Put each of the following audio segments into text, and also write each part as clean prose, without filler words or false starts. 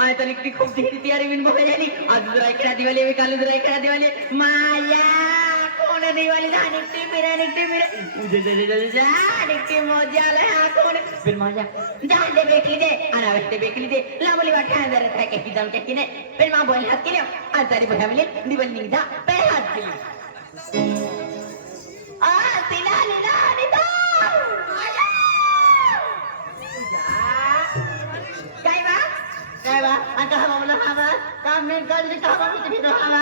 आणि तर ती खूप दिसती अरे बिन बघायला आली आज जरा एकडा दिवाळी मी काल जरा एकडा दिवाळी माया कोण दिवाळी निघते फिरा निघते फिरा निघते मजा आला हा कोण फिर माझ्या दांडे बेकली दे अनावश्य बेकली दे लांबली वाटते जरा काय काही जाऊन काही नाही फिर मा बोल हात केल्या आज तारी बघावले दिवाळी निघा पे हात केली आ तिला लीला निघा काय बा आता हा बोला हा बा काम नाही काढली का बा मी फिरो हा बा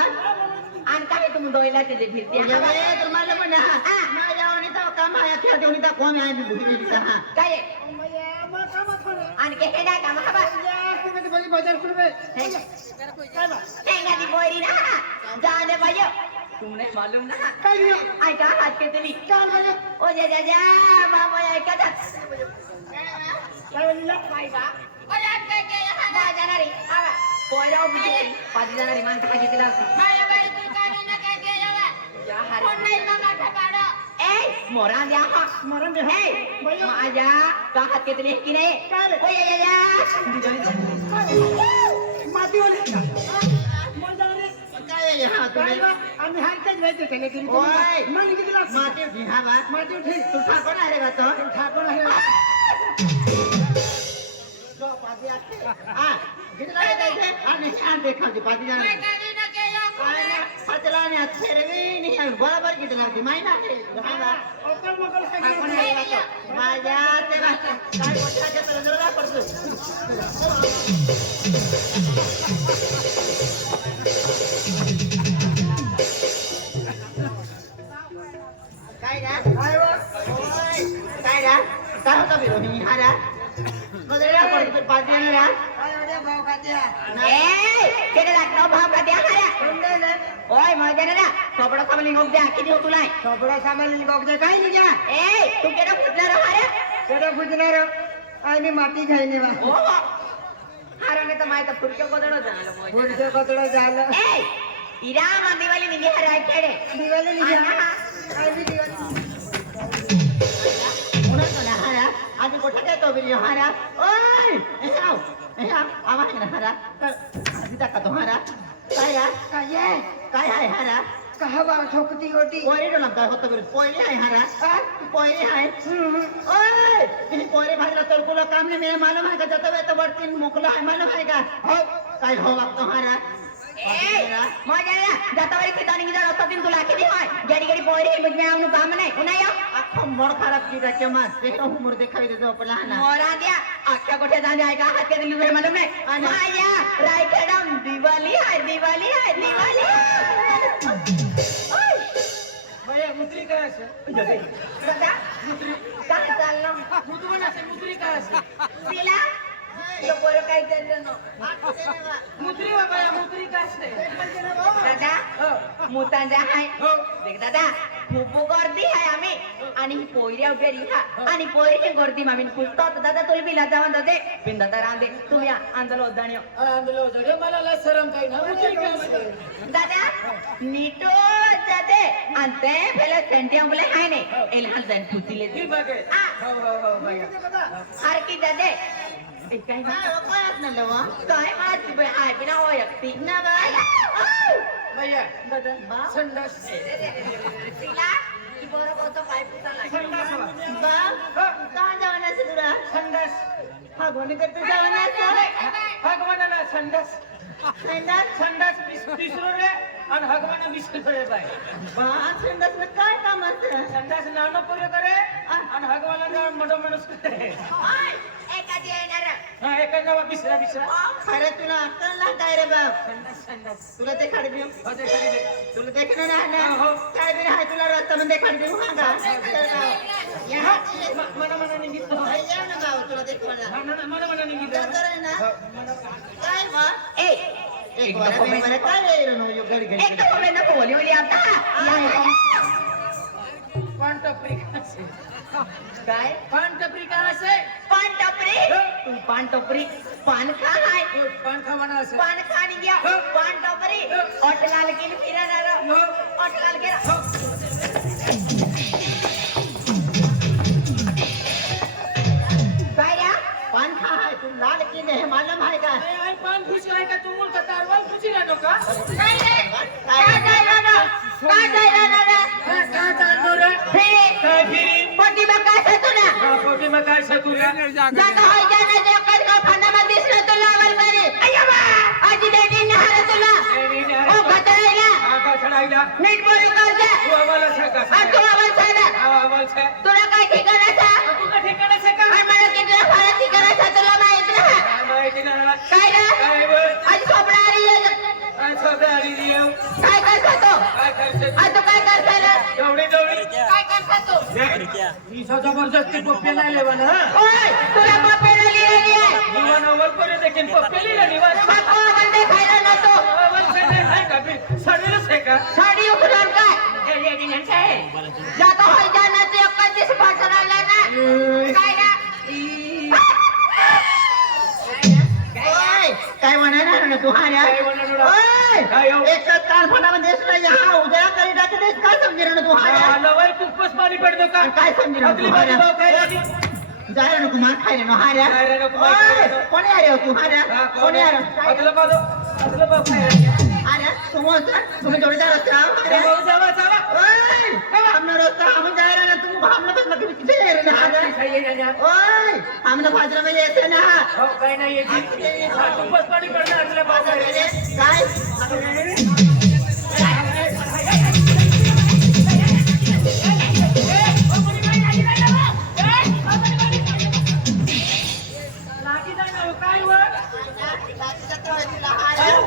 आणि काय तुम्ही डोईला ते फिरते तर मला पण माझ्यावर नाही तर काम आहे खेळ देऊन तर कोण आहे भुली हा काय आणि हे काय काम हा बा बाजार कुठे दी बोरी ना जाने पाहिजे तुमने मालूम ना काय ऐका हात के तुम्ही ओ जा जा बाबा ऐका काय बोलला काय बा अरे आज काय काय हा जाणारी आवा पोयराव बिचे पाच जाणारी माणसं पाहिजे माझ्या बाई तू काय ना काय केलं या हर कोण नाही ना माझा पाडा ए मोरा द्या हा मोरा दे हे माझ्या का हात केतले की नाही ओ या या माती वाले काय हा तुम्ही आम्ही हातच जायचं केले की ओय मग कितीला माती उठी हा बा माती उठी तू ठाकोर आहे रे तो ठाकोर आहे हां कितना देते आणि शांत देखावते पाटी जाणार काय काय ना के या पतला ने अच्छे रे नहीं बराबर कितना ती माहिती आहे ओकल मोकल काय माझ्या ते काय गोष्टाच्या तर जरा पडतो काय ना काय ना काय होता बिरो मी हारा मदरेला पडतो पाच येणार काय एवढे भाव खात्या ए केले लागतो भाव खात्या हारा ओय मजा ना कपडा सामान निघ द्या किती हो तुला कपडा सामान निघ द्या काय निघ्या ए तू केडा फुटणार हारा केडा फुटणार आणि माती खायने बा हो हाराने तर माहित फुटके कोदडो झालं फुटके कोदडो झालं ए इरा मा दिवाळी निघी हारा केडे दिवाळी निघी काय दिवाळी आधी कुठे काय तो बिरियो हारा ओय ए आओ आवाज ना हारा आधी तक तो हारा काय आहे हारा कहा बा ठोकती होती पोरी डोला काय होतं बिर पोरी आहे हारा पोरी आहे ओय तुम्ही पोरी भाजला तर तुला काम नाही मला मालूम आहे का जत तो वरती मोकला आहे मालूम आहे का हो काय हो वागतो हारा मजा जातावारी खितानी की जरा दिन तुला किती होय गाडी गाडी पोरी मुझ में आउनु काम नाही उनाया आखो मोड खराब की रखे मास देखो उमर देखाई दे दो पलाना मोरा दिया आख्या कोठे जाने आएगा हाथ के दिल में मालूम नहीं माया रायखेडम दिवाली है दिवाली है दिवाली ओय भैया मुत्री काय असे दादा मुत्री काय चाललो मुतवन असे मुत्री काय असे तिला यो पोर काय चाललो नो मुत्री बाबा मुत्री काय असते दादा मुतांजा आहे देख दादा खूप गर्दी आहे आम्ही आणि ही पोयऱ्या उठेरी आणि पोयरीची गर्दी मामी पुस्तक दादा तुला बिला जाऊन दादे बिन दादा रांदे तुम्ही आंदोलन ओदाणियो मला ला शरम काही ना मुत्री काय दादा नीटो जाते आणि ते पहिले सेंटियम बोले आहे ने एल हल जान पुतीले ती बघे हो हो हो भैया अरे की दादे काय ना कोणाच न लवा काय माझी बाई आहे बिना ओळखती ना बाई भैया दादा बा संडास तिला की बरोबर तो पाय पुताला संडास बा का जावनास तुला संडास हा गोणी करते जावनास भगवानाला संडास संडास 30 रे आणि भगवाना 20 रे बाई बा संडास में काय काम असते संडास नानो पुरे करे आणि भगवानाला मोठो माणूस करे एखादी येणार हा एका नावा बिसरा अरे तुला अक्कल ना काय रे बाप संडास तुला ते खाडी देऊ हो ते खाडी दे तुला देखणं ना हो काय बी आहे तुला रस्ता मध्ये खाडी देऊ हा का या मना निघित या ना गाव तुला देखवला मना निघित ना काय बा ए एक बार काय रे नो यो गडी एक तो मैं ना बोली आता पान टपरी काय पान टपरी का असे पान टपरी तुम पान टपरी पान खा आहे पान खा म्हणा असे पान खा नाही गया पान टपरी अटलाल के फिरा ना अटलाल के काय या पान खा आहे तुम लाल मालकी नाही मालूम आहे का आई पान खुशी आहे का तू मूल का तारवाल खुशी राहतो का काय जायला ना काय जायला ना काय चालतो रे काय फिरी पोटी मग काय से तुला पोटी मग काय सतुला जाता होय जाना जे कर का फंदा मध्ये दिसलं तुला वर करे अय्या बा आजी देदी नहार तुला ओ घटरायला आका चढायला नीट बोलू कर जा तू आम्हाला सांगा तू आवाज सांगा आम्हाला सांग तुला काय ठिकाणाचा तुला ठिकाणाचं का आणि मला किती फार ठिकाणाचा तुला माहित ना माहिती ना काय ना काय बोल आज सोपडा आली काय छोटा आली येऊ काय करतो काय करते आज तू काय करताय एवढी जवळी काय करतो तू ही जबरदस्ती पप्पे नाही लेवन हा ओय तुला पप्पेला लिहिलेली आहे जीवनावर पर्यंत देखील पप्पे लिहिला निवास बापू म्हणते खायला नको साडीलाच आहे का साडी उघडून काय जाता होय जाना ते कधीच भाषण आला ना काय ना काय म्हणाला ना तू हा काय म्हणाला? एक कालपणामध्ये हा उद्या करी टाकते काय समजेल ना तू हा लवाई तुपच पाणी पडतो का काय समजेल आपली बाजी भाव काय झाली? जायला नको मार खायला नो हार्या खायला नको मार खायला. कोणी अरे तू हार्या कोणी अरे आपलं भाव काय हार्या तुम्ही तुम्ही जोडीदार असता भाऊ जावा जावा हमने रोजता हम जा रहे ना तुम हमने बस मत किथे जा रहे ना हार्या ओय हमने बाजरा में येते ना काय नाही याची तुपच पाणी पडणार आपल्या बाजारात काय काय वर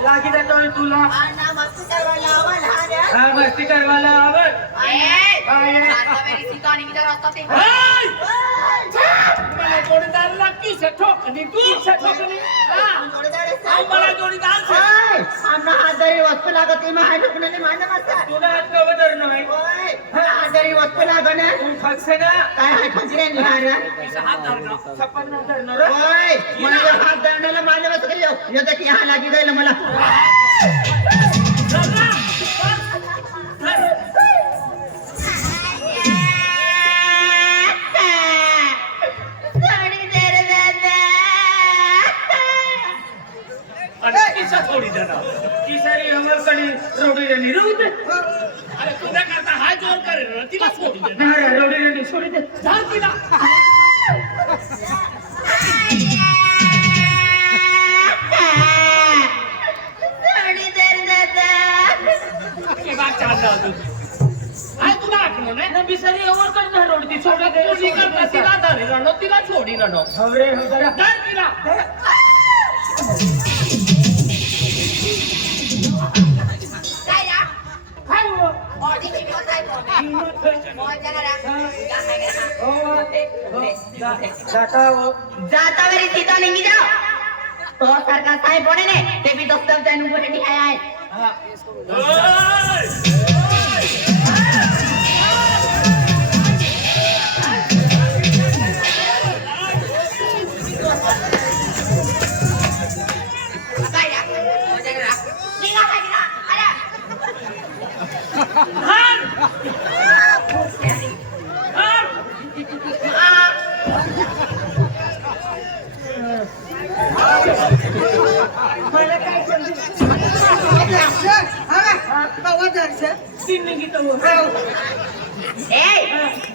लागी जातो तुला हा मस्ती करवायला आवड मला जोडीदार लागती ठोकणी तू ठोकणी मला जोडीदार आजारी वस्तू लागत माहिती माझ्या मासा तुला हात कवं धरणं नाही आजारी वस्तू लागत तू फक्से ना काय हात ठसले हार्या हात धरणं छप्पन न धरणं ओय मला हात धरण्याला माझ्या वाजता करी येतं की हा लागी जाईल मला किसा थोडी देणार किसारी हमर कडी रोडी रेनी रोड अरे तुझ्या करता हा जोर करे तिला सोडी दे अरे रोडी रेनी सोडी दे झाल तिला की बात चाल रहा तू हाय तुला आठवण नाही ना बिसारी ओवर करणार रोड ती सोडी दे तू करता तिला धरे रणो तिला सोडी रणो हवरे हो जरा धर तिला जाता वेळी सीता निघी जाओ तो सरकार साहेब बोले ने ते भी दोस्तों से नुपुरे दिखाया है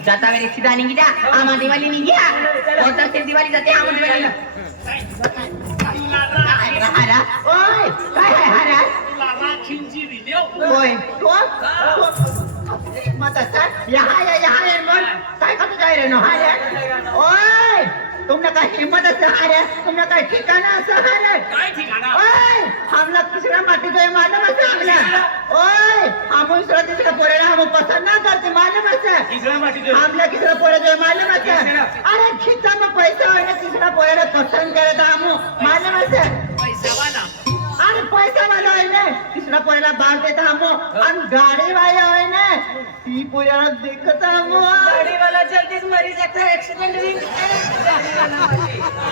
जाता वेळी सीधा निघी जा आम्हा दिवाळी निघी होता ते दिवाळी जाते आम्हा दिवाळीला हारा ओय काय आहे हारा ओय तो मत सर यहाँ है मन काय का तो जाय रे नो हारा ओय तुमने का हिम्मत से हारा तुमने का ठिकाना से हारा काय ठिकाणा ओय हमला किसरा माटी जो मालूम है हमला ओय हम दूसरा तीसरा पोरेला हम पसंद ना करते मालूम है इकडे माटी दे हमला किसरा पोरे जो मालूम है अरे खिच्चा में पैसा है ना तीसरा पोरेला पसंद करे तो हम मालूम है पैसा वाला अरे पैसा वाला है ना तीसरा पोरेला बांध देता हम गाड़ी वाला है ना ती पोरेला देखता हम गाड़ी वाला जल्दी से मरी जाता है एक्सीडेंट भी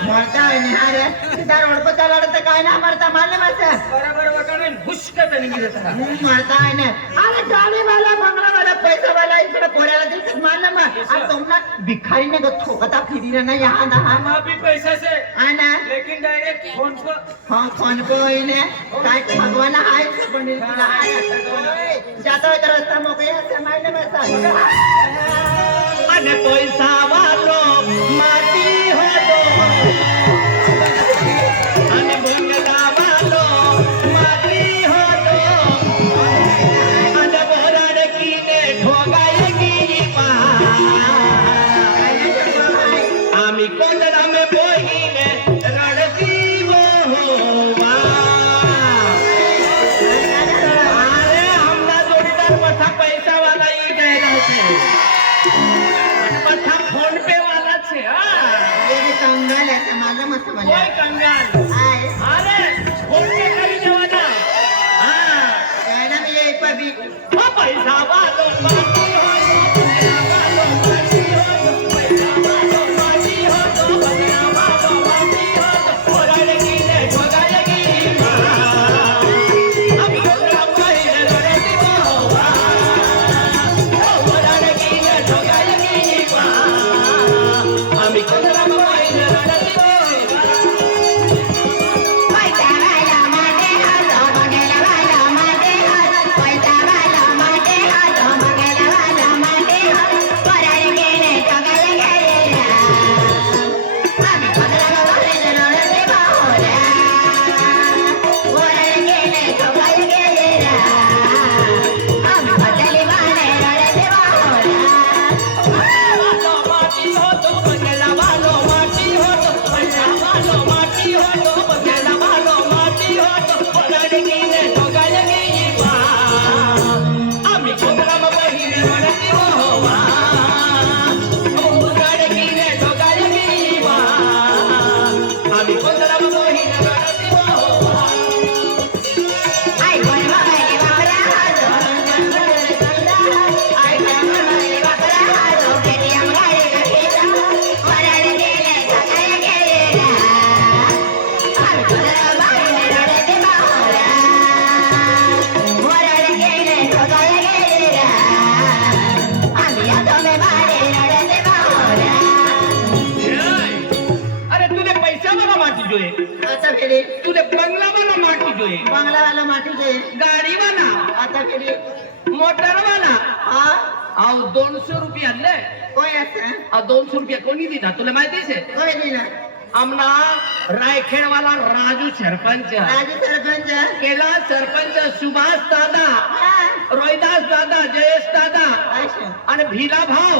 मरता है निहार सीधा रोड पर चला रहा काय ना मरता मालूम है बराबर वकाने घुस कर नहीं गिरता मरता है ना अरे गाड़ी वाला बंगला वाला पैसा वाला इकडे पोऱ्याला दिसत मारलं मग आणि तुमना भिखारी ने ठोकता फिरी ना यहाँ ना हम अभी पैसे से आना लेकिन डायरेक्ट फोन को हाँ फोन को इने काय भगवान हाय से बने तुला जाता है रस्ता मोकळा समाय ना बसा अने पैसा वालो माटी हो दो अने बंगला वालो माटी हो दो अने बोराड कीने ठोगायगी पा आमी कोंडा में बोईने रडती वो होवा अरे हमना जोडीदार पठा पैसा वाला ही गया छे पठा फोन पे वाला छे हां ये कंगाल है समाज मत समझ कोई कंगाल हाय अरे फोन पे करी देवाना हां एना भी एक पर भी पैसा वालो बाकी हो पैसा वालो बाकी हो पैसा वालो बाकी हो तो पैसा वालो बाकी हो तो ओराले की ने ठोगाएगी हम लोग पहिले लड़ती हो ओराले की ने ठोगाएगी हम कोंडा में पहिले लड़ती हो पैसा वाला माटे हालो बंगला वाला माटे हालो पैसा वाला माटे हालो बंगला वाला माटे हालो ओराले की ने ठोगाएगी हम कोंडा में पहिले लड़ती हो ओराले की ने ठोगाएगी हम बदली वाले लड़ते हो वालो माटी हो तो बंगला वालो माटी हो तो पैसा वालो माटी हो तो बंगला वालो माटी हो तो ओराले की ने ठोगाएगी आमी कोंडा में पहिले लड़ती हो ओराले की ने ठोगाएगी आमी कोंडा में पहिले लड़ती हो आई बोल मारे बाबरा हालो आई बोल मारे बाबरा हालो केटीएम गाड़ी का खींचा ओराले की ने ठोगाएगी आमी कोंडा में पहिले लड़ती हो ओराले की ने ठोगाएगी आमी यादों में बारे लड़ते हो अरे तूने पैसा वाला माटी जोए आता फिरी तूने बंगला वाला माटी जोए बंगला वाला माटी जे गाडी वाला आता फिरी मोटर वाला हा अहो 200 रुपये आणले कोई असं अहो 200 रुपये कोणी दिला तुला माहितीच आहे कोई दिला आमना रायखेड वाला राजू सरपंच राजू सरपंच केला सरपंच सुभाष दादा हा रोहिदास दादा जयेश दादा अच्छा आणि भीला भाव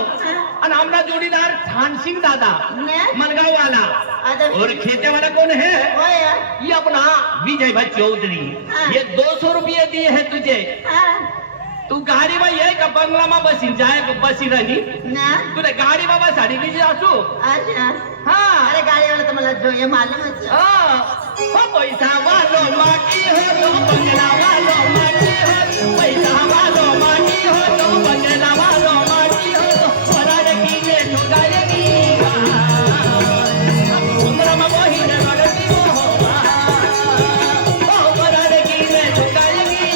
आणि आमना जोडीदार थानसिंग दादा ने मनगाव वाला आता और खेते वाला कौन है कोई ये अपना विजय भाई चौधरी हाँ। ये 200 रुपये दिए हैं तुझे हा तू गाडी में ये का बंगला में बसी जाए बसी रही ना तुझे गाडी बाबा साडी लीजिए आसू अच्छा हाँ अरे गाड़ी वाला तो मला જોઈએ मालूम है हाँ ओ पैसा वालो माटी हो तो बंगला वालो माटी हो पैसा वालो माटी हो तो बंगला वालो माटी हो तो ओराले की ने ठोगाएगी सुंदर में वही ने लड़ती हो ओराले की ने ठोगाएगी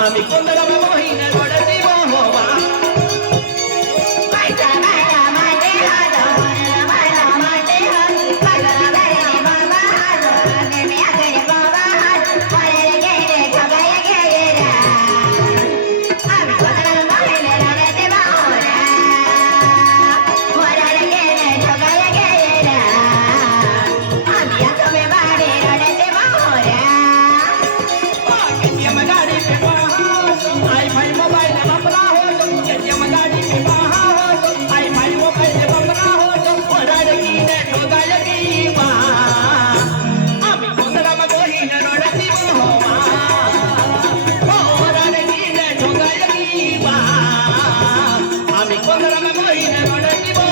हमी कुंदर में वही ने लड़ती हो पैसा वाला माटे हालो बंगला वाला माटे हालो बंगला वाला बाबा हालो आगे में आगे बाबा हालो ओराले की ने ठोगाएगी हम कोंडा में पहिले लड़ते हो ओराले की ने ठोगाएगी हम यादों में बारे लड़ते हो केटीएम गाड़ी पे बहा आई भाई मोबाइल बमरा हो केटीएम गाड़ी पे बहा हो आई भाई मोबाइल बमरा हो ओराले की ने ठोगाएगी आमी कोंडा में वही ने लड़ती हो ओराले की ने ठोगाएगी आमी कोंडा में वही ने लड़ती हो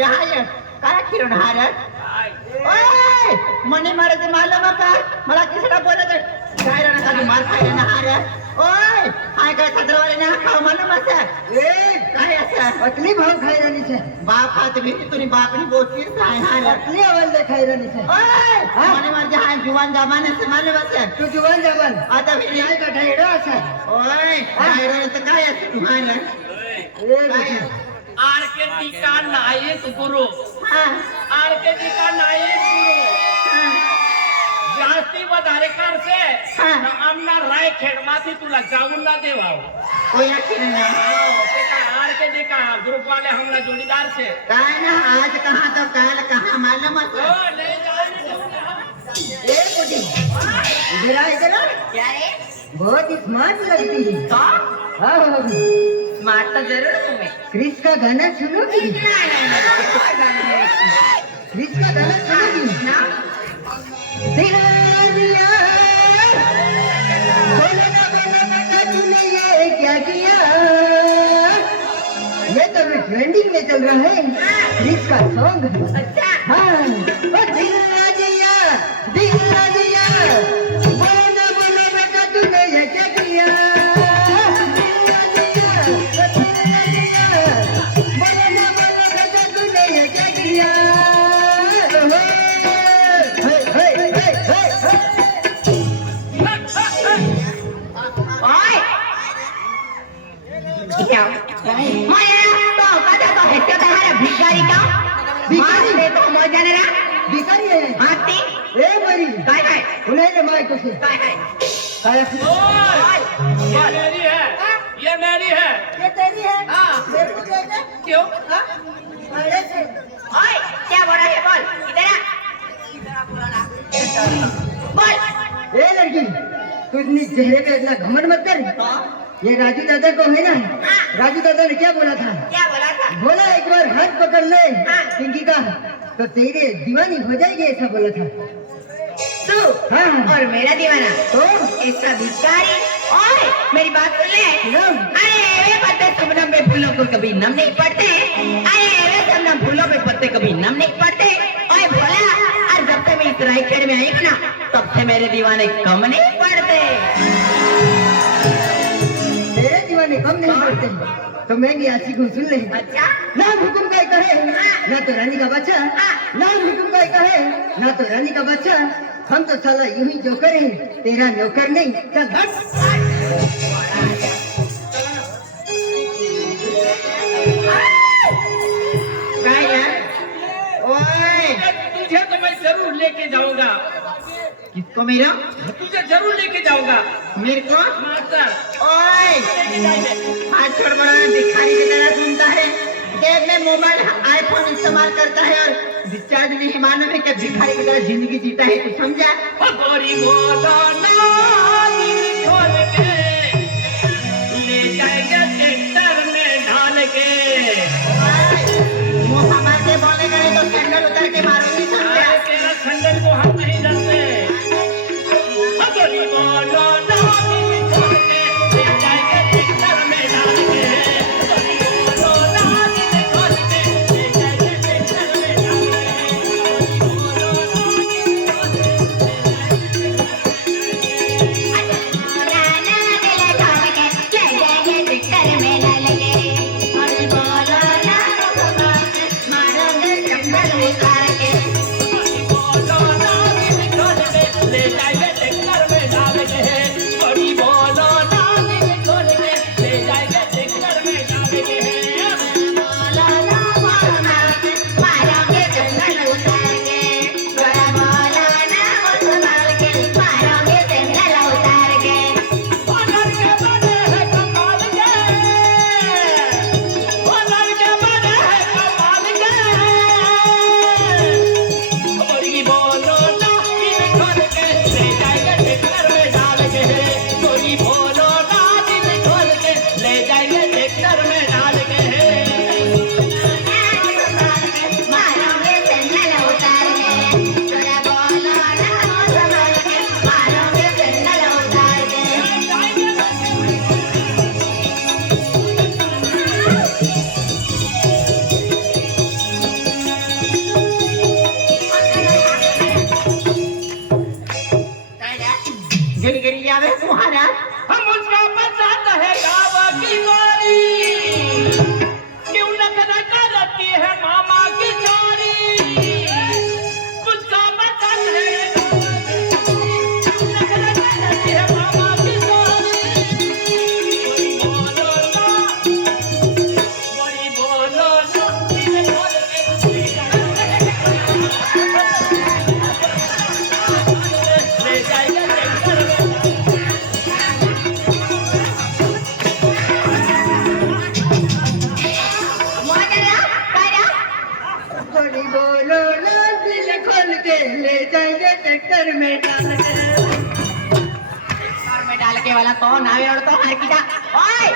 यहाँ ये काय किरण हारत ओय मने मारे ते मालूम आहे का मला किसडा बोलत काय रण का मार खायला ना हारत ओय हाय काय खतरवाले ना खाऊ मालूम आहे ए काय असं અટલી ભાવ ખાઈ રહેલી છે બાપ હાથ બેટી તું બાપની બોચી સાય હાલ અટલી અવલ દેખાઈ રહેલી છે ઓય મને માર જહાન જુવાન જમાને से मालूम है તું જુવાન જવાન आता भी ન્યાય બેઠા હેડો છે ओए डायरो तो काय आहे तुम्हाला એ બેઠી आर के टीका नायक गुरु हां आर के टीका नायक गुरु हां जास्ती વધારે કરશે હા. તો આમના રાય ખેડમાંથી તુલા જાવું ના દેવાવ कोई आखिर ना તે કા આર કે ટીકા ગ્રુપ વાલે હમણા જોડીદાર છે काय ना आज कहां तो काल कहां मालूम है ઓ લે જાને ए बुढ़ी इधर आ इधर आ क्या रे बहुत ही स्मार्ट लगती है तो हाँ स्मार्ट तो जरूर तुम्हें क्रिस का गाना सुनोगी क्रिस का गाना सुनोगी ना दिया दिया बोलो ना बेटा तूने ये क्या किया ये तो अभी ट्रेंडिंग में चल रहा है क्रिस का सॉन्ग अच्छा हाँ ओ दिया दिया दिया दिया बोलो ना बेटा तूने ये क्या किया दिया दिया बोलो ना बेटा तूने ये क्या किया हे हे हे हे ओए क्या मैं तो कदा तो हेट्यो तहारा भिखारी का भिखारी? मार दे तो मजाने रा भिखारी है हाथी ए मरी काय काय उन्हें ले माय को से काय काय खाया ओए ये मेरी है ये मेरी है ये तेरी है हाँ। मेरे को दे दे क्यों हाँ अरे से ओए क्या बोल रहा है बोल इधर आ बोल ए लड़की तू इतनी चेहरे पे इतना घमंड मत कर ये राजू दादा को है ना राजू दादा ने क्या बोला था क्या बोला था बोला एक बार हाथ पकड़ ले हाँ। पिंकी का तो तेरे दीवानी हो जाएगी ऐसा बोला था तू हाँ। और मेरा दीवाना तो ऐसा भिखारी ओए मेरी बात सुन ले नम। अरे वे पत्ते शबनम में फूलों को कभी नम नहीं पड़ते अरे वे शबनम फूलों पे पत्ते कभी नम नहीं पड़ते ओए बोला और जब से मैं इस रायखेड़ में आई हूं ना तब से मेरे दीवाने कम नहीं पड़ते तेरे दीवाने कम नहीं पड़ते तो मैं भी आशी को सुन ले अच्छा नाम हुकुम का एक है ना तो रानी का बच्चा नाम हुकुम का एक है ना तो रानी का बच्चा हम तो साला यूं ही जो करें तेरा नौकर नहीं चल हट काय यार ओए तुझे तो मैं जरूर लेके जाऊंगा किसको मेरा तुझे जरूर लेके जाऊंगा मेरे को मास्टर ओए लेके जाएंगे हाथ छोड़ बड़ा भिखारी की तरह घूमता है जेब में मोबाइल आईफोन इस्तेमाल करता है और डिस्चार्ज नहीं मालूम है कि भिखारी की तरह जिंदगी जीता है तू समझा गोरी बोलो ना दिल खोल के ले जाएंगे ट्रैक्टर में ढाल के मुंह मार के बोलने गए तो सैंडल उतार के मारूंगी समझा अरे तेरा खंडन को हम नहीं डरते गोरी बोलो ना दिल खोल के ले जाएंगे ट्रैक्टर में ढाल के गोरी बोलो ना दिल खोल के ले जाएंगे ट्रैक्टर में ढाल के गोरी बोलो ना दिल खोल के बोलो ना ट्रैक्टर में डाल के वाला तो नावे आवडतो हारकीचा ओय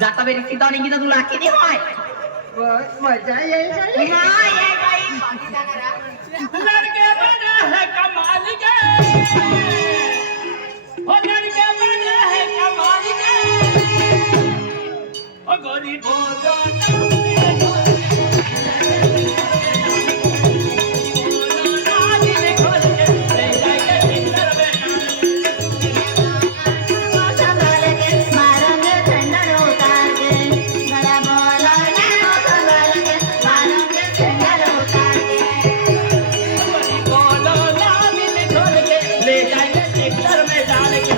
जाता बेरी सीता निघिता तुला किती होय बस मजा येईल नाही आहे काही लड़के बने हैं कमाल के ओ लड़के बने हैं कमाल के ओ गोरी बोलो ले जाएंगे ट्रैक्टर में डाल के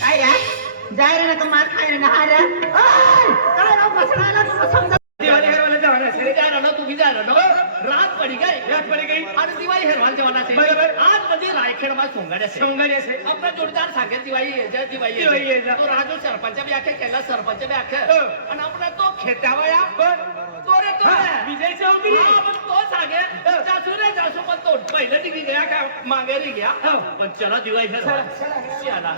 काय रे जाय रे ना मार खाय रे ना हा रे ओय काय राव बसरायला तुला समजा दिवाळी हेरवाला जवाना असेल काय राहणार तुम्ही काय राहणार रात पडी गई आणि दिवाळी हेरवाल जवाना असेल बरोबर. आज म्हणजे रायखेड मा सोंगाडी असेल सोंगाडी असेल. आपला जोडदार सांगेल दिवाळी येजा दिवाळी दिवाळी येजा. येजा. तो राजू सरपंच व्याख्या केला सरपंच व्याख्या हो. आणि आपला तो खेत्यावया तो रे तो रे. विजय चौधरी हा, पण तो सांगे जासू रे जासू पण तो पहिलं टिकी गया का मागे रे गया हो. पण चला दिवाळी हेरवाल चला